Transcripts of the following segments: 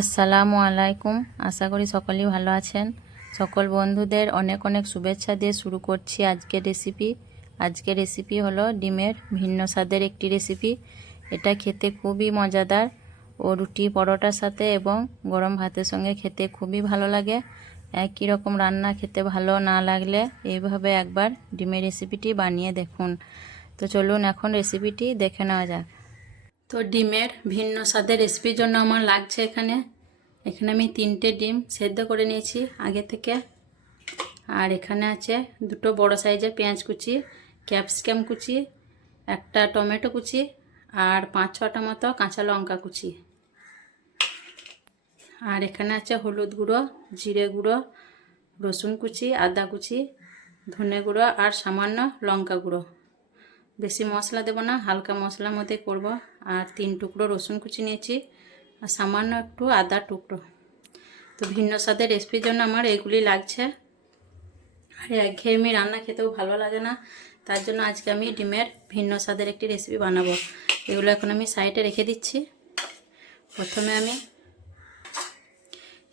আসসালামু আলাইকুম। আশা করি সকলেই ভালো আছেন। সকল বন্ধুদের অনেক অনেক শুভেচ্ছা দিয়ে শুরু করছি আজকের রেসিপি। আজকের রেসিপি হলো ডিমের ভিন্ন স্বাদের একটি রেসিপি। এটা খেতে খুবই মজাদার ও রুটি পরোটার সাথে এবং গরম ভাতের সঙ্গে খেতে খুবই ভালো লাগে। একই রকম রান্না খেতে ভালো না লাগলে এইভাবে একবার ডিমের রেসিপিটি বানিয়ে দেখুন। তো চলুন এখন রেসিপিটি দেখে নেওয়া যাক। তো ডিমের ভিন্ন স্বাদের রেসিপির জন্য আমার লাগছে এখানে আমি 3টে ডিম সেদ্ধ করে নিয়েছি আগে থেকে। আর এখানে আছে 2টো বড় সাইজের পেঁয়াজ কুচি, ক্যাপসিকাম কুচি, একটা টমেটো কুচি আর 5-6টা মতো কাঁচা লঙ্কা কুচি। আর এখানে আছে হলুদ গুঁড়ো, জিরে গুঁড়ো, রসুন কুচি, আদা কুচি, ধনে গুঁড়ো আর সামান্য লঙ্কা গুঁড়ো। বেশি মশলা দেব না, হালকা মশলার মধ্যে করব। আর 3 টুকরো রসুন কুচি নিয়েছি আর সামান্য একটু আদা টুকরো। তো ভিন্ন স্বাদের রেসিপির জন্য আমার এইগুলি লাগছে। আর একঘেয়েমি রান্না খেতেও ভালো লাগে না, তার জন্য আজকে আমি ডিমের ভিন্ন স্বাদের একটি রেসিপি বানাবো। এগুলো এখন আমি সাইডে রেখে দিচ্ছি। প্রথমে আমি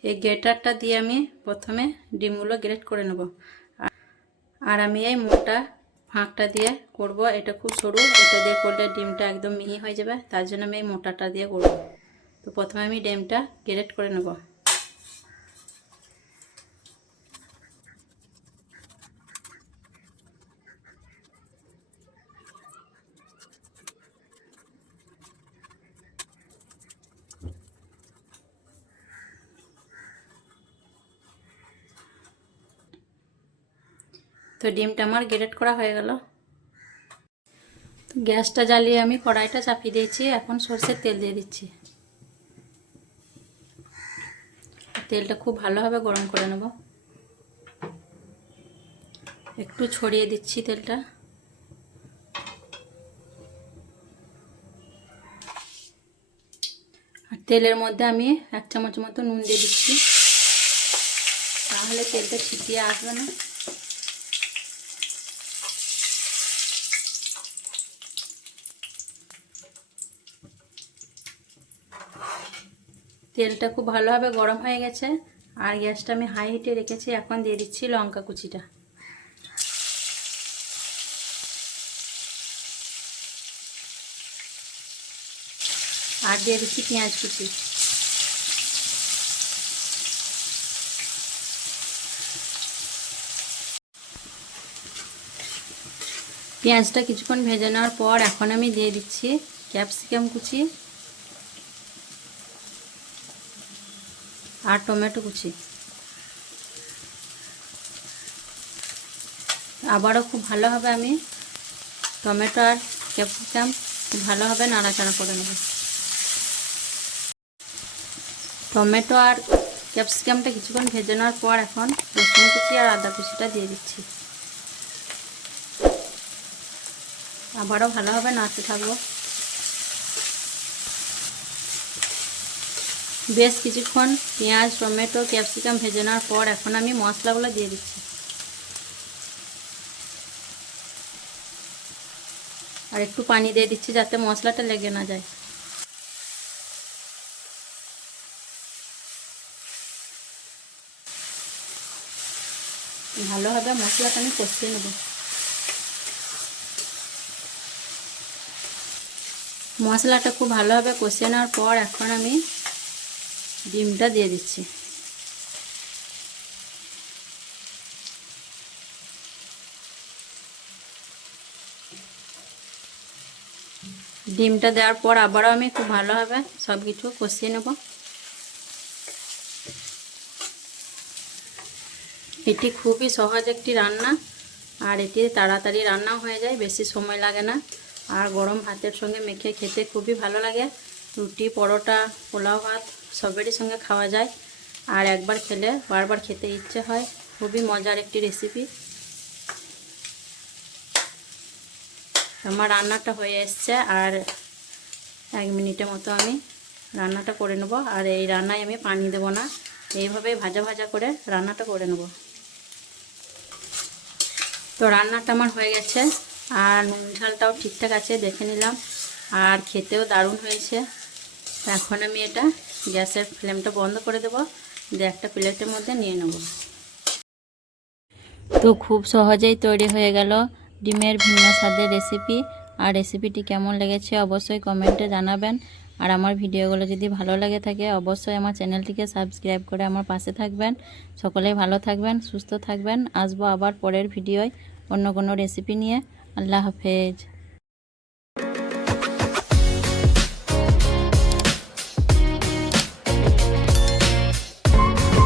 এই গ্রেটারটা দিয়ে আমি প্রথমে ডিমগুলো গ্রেট করে নেব। আর আমি এই মোটা ফাঁকটা দিয়ে করব, এটা খুব সরু, এটা দিয়ে করলে ডিমটা একদম মিহি হয়ে যাবে, তার জন্য আমি এই মোটাটা দিয়ে করব। তো প্রথমে আমি ডিমটা গ্রেট করে নেব। তো ডিমটা আমার গ্রেট করা হয়ে গেল। তো গ্যাসটা জ্বালিয়ে আমি কড়াইটা চাপিয়ে দিয়েছি। এখন সরষের তেল দিয়ে দিচ্ছি। তেলটা খুব ভালোভাবে গরম করে নেব। একটু ছড়িয়ে দিচ্ছি তেলটা। আর তেলের মধ্যে আমি 1 চামচ মতো নুন দিয়ে দিচ্ছি, তাহলে তেলটা ছিটিয়ে আসবে না। তেলটা খুব ভালোভাবে গরম হয়ে গেছে আর গ্যাসটা আমি হাই হিটে রেখেছি। এখন দিয়ে দিচ্ছি লঙ্কা কুচিটা। আর দিয়ে দিচ্ছি পেঁয়াজ কুচি। পেঁয়াজটা কিছুক্ষণ ভেজে নেওয়ার পর এখন আমি দিয়ে দিচ্ছি ক্যাপসিকাম কুচি আর টমেটো কুচি। আবারও খুব ভালোভাবে আমি টমেটো আর ক্যাপসিকাম খুব ভালোভাবে নাড়াচাড়া করে নেব। টমেটো আর ক্যাপসিকামটা কিছুক্ষণ ভেজে নেওয়ার পর এখন রসুন কুচি আর আদা কুচিটা দিয়ে দিচ্ছি। আবারও ভালোভাবে নাড়তে থাকবো। বেশ কিছুক্ষণ পেঁয়াজ, টমেটো, ক্যাপসিকাম ভেজে নেওয়ার পর এখন আমি মশলাগুলো দিয়ে দিচ্ছি। আর একটু পানি দিয়ে দিচ্ছি যাতে মশলাটা লেগে না যায়। ভালোভাবে মশলাটা আমি কষিয়ে নেব। মশলাটা খুব ভালোভাবে কষিয়ে নেওয়ার পর এখন আমি ডিমটা দিয়ে দিচ্ছি। ডিমটা দেওয়ার পর আবারও আমি খুব ভালোভাবে সব কিছু কষিয়ে নেব। এটি খুবই সহজ একটি রান্না আর এটি তাড়াতাড়ি রান্নাও হয়ে যায়, বেশি সময় লাগে না। আর গরম ভাতের সঙ্গে মেখে খেতে খুবই ভালো লাগে। রুটি, পরোটা, পোলাও ভাত সবেরই সঙ্গে খাওয়া যায়। আর একবার খেলে বারবার খেতে ইচ্ছে হয়। খুবই মজার একটি রেসিপি। আমার রান্নাটা হয়ে এসছে আর 1 মিনিটের মতো আমি রান্নাটা করে নেব। আর এই রান্নায় আমি পানি দেব না, এইভাবেই ভাজা ভাজা করে রান্নাটা করে নেব। তো রান্নাটা আমার হয়ে গেছে আর নুন ঝালটাও ঠিকঠাক আছে, দেখে নিলাম। আর খেতেও দারুণ হয়েছে। এখন আমি এটা গ্যাসের ফ্লেমটা বন্ধ করে দেবো, দিয়ে একটা প্লেটের মধ্যে নিয়ে নেব। তো খুব সহজেই তৈরি হয়ে গেল ডিমের ভিন্ন স্বাদের রেসিপি। আর রেসিপিটি কেমন লেগেছে অবশ্যই কমেন্টে জানাবেন। আর আমার ভিডিওগুলো যদি ভালো লাগে থাকে অবশ্যই আমার চ্যানেলটিকে সাবস্ক্রাইব করে আমার পাশে থাকবেন। সকলেই ভালো থাকবেন, সুস্থ থাকবেন। আসবো আবার পরের ভিডিওয় অন্য কোনো রেসিপি নিয়ে। আল্লাহ হাফেজ।